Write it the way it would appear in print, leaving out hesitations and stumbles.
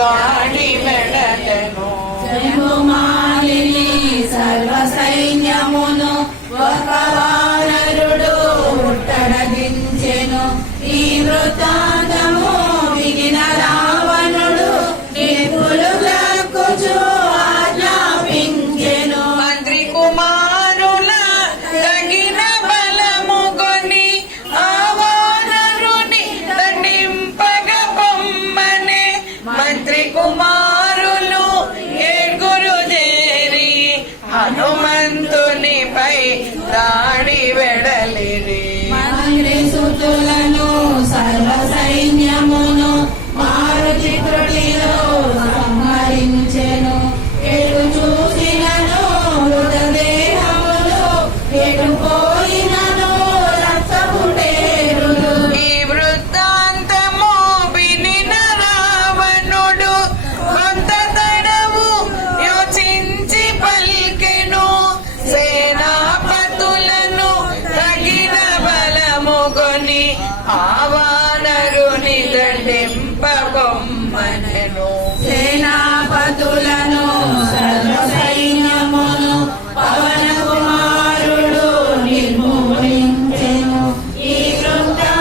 దాడి వెడలెను. జంబుమాలిని సర్వ సైన్యమును ఒక వానరుడు ముట్టడించెను. ఈ వృత్తాంతము వినిన రావణుడు నిప్పులు గ్రక్కుచు ఆజ్ఞాపించెను. మంత్రి కుమారుల తగిన బలము కొని ఆ వానరుని దండింపగ పొమ్మనే. మంత్రి కుమారులు ఏడుగురు చేరి హనుమంతునిపై దాడి వెడలిరి. మంత్రి సుతులను సర్వ సైన్యమును మారుతి త్రుటిలో సంహరించెను. ఎటు చూసినను మృతదేహములు, ఎటు పోయినను రక్తపుటేరులు. ఈ వృత్తాంతము వినిన రావణుడు కొంత తడవు యోచించి పల్కెను. సేనాపతులను తగిన బలము కొని ఆ వానరుని దండెం